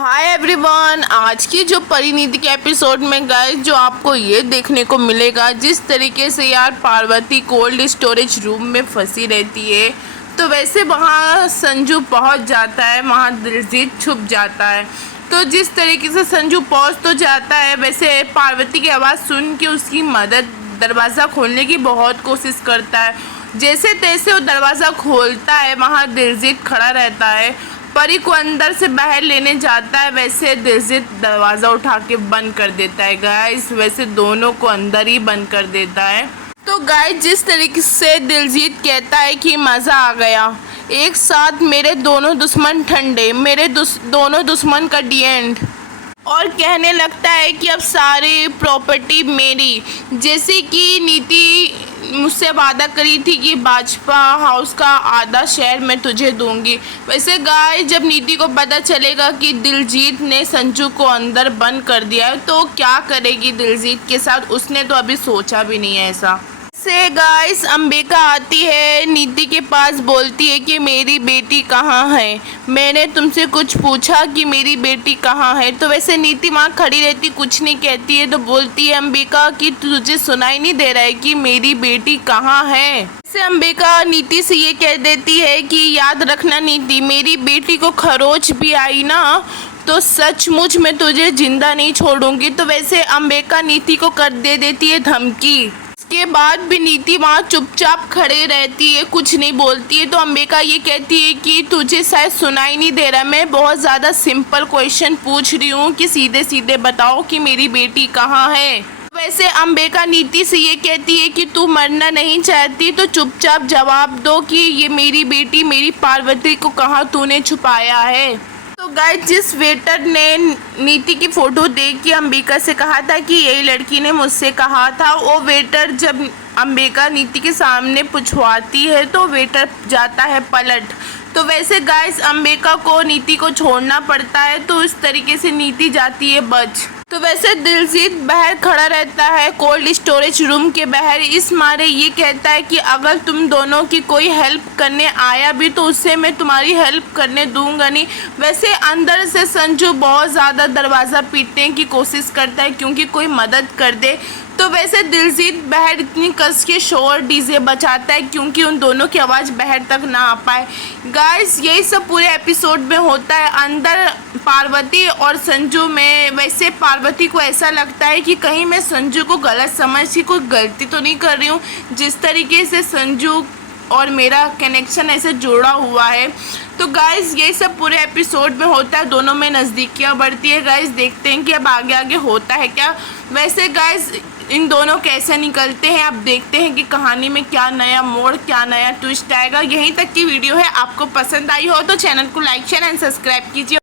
Hi everyone, आज की जो परिणीति के एपिसोड में गाइस जो आपको ये देखने को मिलेगा, जिस तरीके से यार पार्वती कोल्ड स्टोरेज रूम में फंसी रहती है, तो वैसे वहाँ संजू पहुँच जाता है, वहाँ दिलजीत छुप जाता है। तो जिस तरीके से संजू पहुँच तो जाता है, वैसे पार्वती की आवाज़ सुन के उसकी मदद दरवाज़ा खोलने की बहुत कोशिश करता है। जैसे तैसे वो दरवाज़ा खोलता है, वहाँ दिलजीत खड़ा रहता है। परी को अंदर से बाहर लेने जाता है, वैसे दिलजीत दरवाज़ा उठा के बंद कर देता है गाइस। वैसे दोनों को अंदर ही बंद कर देता है। तो गाइस जिस तरीके से दिलजीत कहता है कि मज़ा आ गया, एक साथ मेरे दोनों दुश्मन ठंडे, मेरे दोनों दुश्मन का डी एंड, और कहने लगता है कि अब सारी प्रॉपर्टी मेरी। जैसे कि नीति मुझसे वादा करी थी कि भाजपा हाउस का आधा शेयर मैं तुझे दूंगी। वैसे गाय जब नीति को पता चलेगा कि दिलजीत ने संजू को अंदर बंद कर दिया है, तो क्या करेगी दिलजीत के साथ, उसने तो अभी सोचा भी नहीं है ऐसा। से गाइस अंबिका आती है नीति के पास, बोलती है कि मेरी बेटी कहाँ है, मैंने तुमसे कुछ पूछा कि मेरी बेटी कहाँ है। तो वैसे नीति वहाँ खड़ी रहती, कुछ नहीं कहती है। तो बोलती है अंबिका कि तुझे सुनाई नहीं दे रहा है कि मेरी बेटी कहाँ है। से अंबिका नीति से ये कह देती है कि याद रखना नीति, मेरी बेटी को खरोच भी आई ना तो सचमुच मैं तुझे जिंदा नहीं छोड़ूंगी। तो वैसे अंबिका नीति को कर दे देती है धमकी। के बाद भी नीति वहाँ चुपचाप खड़े रहती है, कुछ नहीं बोलती है। तो अंबिका ये कहती है कि तुझे शायद सुनाई नहीं दे रहा, मैं बहुत ज़्यादा सिंपल क्वेश्चन पूछ रही हूँ कि सीधे सीधे बताओ कि मेरी बेटी कहाँ है। वैसे अंबिका नीति से ये कहती है कि तू मरना नहीं चाहती तो चुपचाप जवाब दो कि ये मेरी बेटी मेरी पार्वती को कहाँ तूने छुपाया है। तो गाइस जिस वेटर ने नीति की फ़ोटो देख के अंबिका से कहा था कि यही लड़की ने मुझसे कहा था, वो वेटर जब अंबिका नीति के सामने पूछवाती है तो वेटर जाता है पलट। तो वैसे गाइस अंबिका को नीति को छोड़ना पड़ता है, तो इस तरीके से नीति जाती है बच। तो वैसे दिलजीत बाहर खड़ा रहता है कोल्ड स्टोरेज रूम के बाहर, इस मारे ये कहता है कि अगर तुम दोनों की कोई हेल्प करने आया भी तो उससे मैं तुम्हारी हेल्प करने दूंगा नहीं। वैसे अंदर से संजू बहुत ज़्यादा दरवाज़ा पीटने की कोशिश करता है क्योंकि कोई मदद कर दे। तो वैसे दिलजीत बाहर इतनी कस के शोर डीजे बचाता है क्योंकि उन दोनों की आवाज़ बाहर तक ना आ पाए। गाइस यही सब पूरे एपिसोड में होता है अंदर पार्वती और संजू में। वैसे पार्वती को ऐसा लगता है कि कहीं मैं संजू को गलत समझ की कोई गलती तो नहीं कर रही हूँ, जिस तरीके से संजू और मेरा कनेक्शन ऐसे जुड़ा हुआ है। तो गाइस ये सब पूरे एपिसोड में होता है, दोनों में नज़दीकियाँ बढ़ती है। गाइस देखते हैं कि अब आगे आगे होता है क्या। वैसे गाइस इन दोनों कैसे निकलते हैं, अब देखते हैं कि कहानी में क्या नया मोड़, क्या नया ट्विस्ट आएगा। यहीं तक की वीडियो है, आपको पसंद आई हो तो चैनल को लाइक शेयर एंड सब्सक्राइब कीजिए।